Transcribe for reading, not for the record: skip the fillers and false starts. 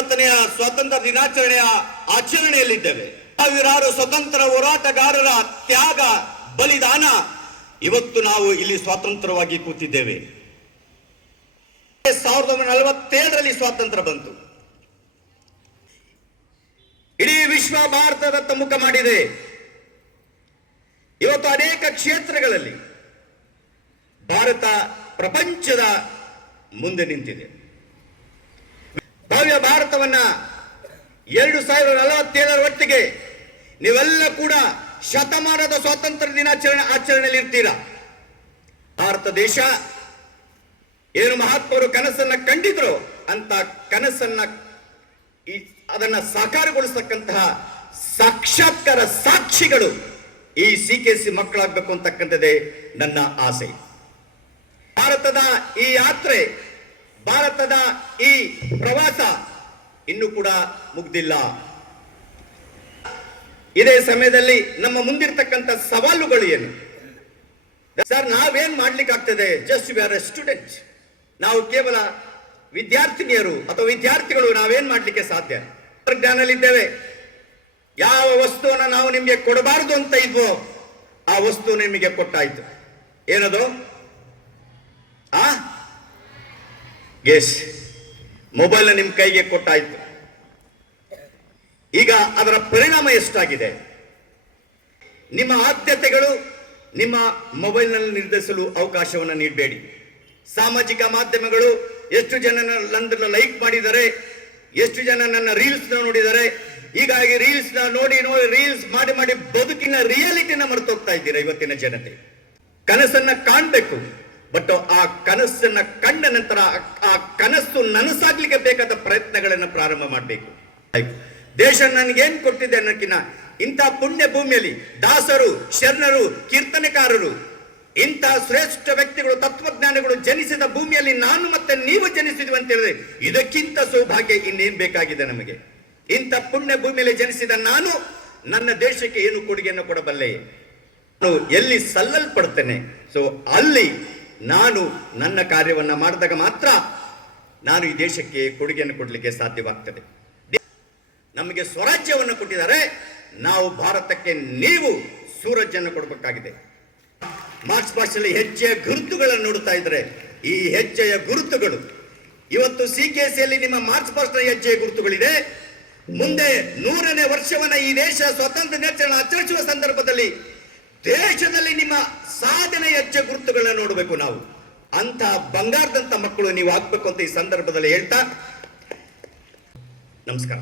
79ನೆಯ ಸ್ವಾತಂತ್ರ್ಯ ದಿನಾಚರಣೆಯ ಆಚರಣೆಯಲ್ಲಿದ್ದೇವೆ. ಸಾವಿರಾರು ಸ್ವತಂತ್ರ ಹೋರಾಟಗಾರರ ತ್ಯಾಗ ಬಲಿದಾನ ಇವತ್ತು ನಾವು ಇಲ್ಲಿ ಸ್ವಾತಂತ್ರ್ಯವಾಗಿ ಕೂತಿದ್ದೇವೆ. 1947ರಲ್ಲಿ ಸ್ವಾತಂತ್ರ್ಯ ಬಂತು. ಇಡೀ ವಿಶ್ವ ಭಾರತದತ್ತ ಮುಖ ಮಾಡಿದೆ. ಇವತ್ತು ಅನೇಕ ಕ್ಷೇತ್ರಗಳಲ್ಲಿ ಭಾರತ ಪ್ರಪಂಚದ ಮುಂದೆ ನಿಂತಿದೆ. ಭವ್ಯ ಭಾರತವನ್ನ 2047ರ ಹೊತ್ತಿಗೆ ನೀವೆಲ್ಲ ಕೂಡ ಶತಮಾನದ ಸ್ವಾತಂತ್ರ್ಯ ದಿನಾಚರಣೆ ಆಚರಣೆಯಲ್ಲಿ ಇರ್ತೀರಾ. ಭಾರತ ದೇಶ ಏನು ಮಹಾತ್ಮರು ಕನಸನ್ನ ಕಂಡಿದ್ರು ಅಂತ ಕನಸನ್ನ ಅದನ್ನ ಸಾಕಾರಗೊಳಿಸತಕ್ಕಂತಹ ಸಾಕ್ಷಾತ್ಕಾರ ಸಾಕ್ಷಿಗಳು ಈ CKC ಮಕ್ಕಳಾಗಬೇಕು ಅಂತಕ್ಕಂಥದ್ದೇ ನನ್ನ ಆಸೆ. ಭಾರತದ ಈ ಯಾತ್ರೆ, ಭಾರತದ ಈ ಪ್ರವಾಸ ಇನ್ನೂ ಕೂಡ ಮುಗ್ದಿಲ್ಲ. ಇದೇ ಸಮಯದಲ್ಲಿ ನಮ್ಮ ಮುಂದಿರ್ತಕ್ಕಂಥ ಸವಾಲುಗಳು ಏನು? ಸರ್, ನಾವೇನ್ ಮಾಡ್ಲಿಕ್ಕೆ ಆಗ್ತದೆ? Just we are A student. ನಾವು ಕೇವಲ ವಿದ್ಯಾರ್ಥಿನಿಯರು ಅಥವಾ ವಿದ್ಯಾರ್ಥಿಗಳು. ನಾವೇನ್ ಮಾಡ್ಲಿಕ್ಕೆ ಸಾಧ್ಯ? ತಂತ್ರಜ್ಞಾನದಲ್ಲಿದ್ದೇವೆ. ಯಾವ ವಸ್ತುವನ್ನ ನಾವು ನಿಮಗೆ ಕೊಡಬಾರದು ಅಂತ ಇದ್ವೋ ಆ ವಸ್ತು ನಿಮಗೆ ಕೊಟ್ಟಾಯ್ತು. ಏನದು? ಗೆಸ್. ಮೊಬೈಲ್ ನಿಮ್ ಕೈಗೆ ಕೊಟ್ಟಾಯ್ತು. ಈಗ ಅದರ ಪರಿಣಾಮ ಎಷ್ಟಾಗಿದೆ? ನಿಮ್ಮ ಆದ್ಯತೆಗಳು ನಿಮ್ಮ ಮೊಬೈಲ್ನಲ್ಲಿ ನಿರ್ಧರಿಸಲು ಅವಕಾಶವನ್ನು ನೀಡಬೇಡಿ. ಸಾಮಾಜಿಕ ಮಾಧ್ಯಮಗಳು ಎಷ್ಟು ಜನ ನನ್ನ ಲೈಕ್ ಮಾಡಿದ್ದಾರೆ, ಎಷ್ಟು ಜನ ನನ್ನ ರೀಲ್ಸ್ ನೋಡಿದ್ದಾರೆ. ಹೀಗಾಗಿ ರೀಲ್ಸ್ ನೋಡಿ ರೀಲ್ಸ್ ಮಾಡಿ ಮಾಡಿ ಬದುಕಿನ ರಿಯಾಲಿಟಿನ ಮರೆತೋಗ್ತಾ ಇದ್ದೀರಾ ಇವತ್ತಿನ ಜನತೆ. ಕನಸನ್ನ ಕಾಣ್ಬೇಕು, ಬಟ್ ಆ ಕನಸನ್ನ ಕಂಡ ನಂತರ ಆ ಕನಸು ನನಸಾಗ್ಲಿಕ್ಕೆ ಬೇಕಾದ ಪ್ರಯತ್ನಗಳನ್ನು ಪ್ರಾರಂಭ ಮಾಡಬೇಕು. ದೇಶ ನನಗೇನ್ ಕೊಟ್ಟಿದೆ ಅನ್ನೋಕ್ಕಿಂತ ಇಂಥ ಪುಣ್ಯ ಭೂಮಿಯಲ್ಲಿ ದಾಸರು, ಶರಣರು, ಕೀರ್ತನೆಕಾರರು, ಇಂಥ ಶ್ರೇಷ್ಠ ವ್ಯಕ್ತಿಗಳು, ತತ್ವಜ್ಞಾನಿಗಳು ಜನಿಸಿದ ಭೂಮಿಯಲ್ಲಿ ನಾನು ಮತ್ತೆ ನೀವು ಜನಿಸಿದ್ವಿ ಅಂತ ಹೇಳಿದ್ರೆ ಇದಕ್ಕಿಂತ ಸೌಭಾಗ್ಯ ಇನ್ನೇನ್ ಬೇಕಾಗಿದೆ ನಮಗೆ? ಇಂಥ ಪುಣ್ಯ ಭೂಮಿಯಲ್ಲಿ ಜನಿಸಿದ ನಾನು ನನ್ನ ದೇಶಕ್ಕೆ ಏನು ಕೊಡುಗೆಯನ್ನು ಕೊಡಬಲ್ಲೆ? ನಾನು ಎಲ್ಲಿ ಸಲ್ಲಲ್ಪಡ್ತೇನೆ, ಸೊ ಅಲ್ಲಿ ನಾನು ನನ್ನ ಕಾರ್ಯವನ್ನ ಮಾಡಿದಾಗ ಮಾತ್ರ ನಾನು ಈ ದೇಶಕ್ಕೆ ಕೊಡುಗೆಯನ್ನು ಕೊಡಲಿಕ್ಕೆ ಸಾಧ್ಯವಾಗ್ತದೆ. ನಮಗೆ ಸ್ವರಾಜ್ಯವನ್ನು ಕೊಟ್ಟಿದ್ದಾರೆ, ನಾವು ಭಾರತಕ್ಕೆ ನೀವು ಸೂರಜ್ಯನ್ನು ಕೊಡಬೇಕಾಗಿದೆ. ಮಾರ್ಕ್ಸ್ ಪಾಸ್ಟಲ್ಲಿ ಹೆಜ್ಜೆಯ ಗುರುತುಗಳನ್ನು ನೋಡುತ್ತಾ ಇದ್ರೆ ಈ ಹೆಜ್ಜೆಯ ಗುರುತುಗಳು ಇವತ್ತು CKCಯಲ್ಲಿ ನಿಮ್ಮ ಮಾರ್ಕ್ಸ್ ಪಾಸ್ಟರ್ ಹೆಜ್ಜೆಯ ಗುರುತುಗಳಿದೆ. ಮುಂದೆ 100ನೇ ವರ್ಷವನ್ನ ಈ ದೇಶ ಸ್ವಾತಂತ್ರ್ಯ ದಿನಾಚರಣೆ ಆಚರಿಸುವ ಸಂದರ್ಭದಲ್ಲಿ ದೇಶದಲ್ಲಿ ನಿಮ್ಮ ಸಾಧನೆ ಹೆಜ್ಜೆ ಗುರುತುಗಳನ್ನ ನೋಡಬೇಕು. ನಾವು ಅಂತ ಬಂಗಾರದಂತ ಮಕ್ಕಳು ನೀವು ಆಗ್ಬೇಕು ಅಂತ ಈ ಸಂದರ್ಭದಲ್ಲಿ ಹೇಳ್ತಾ ನಮಸ್ಕಾರ.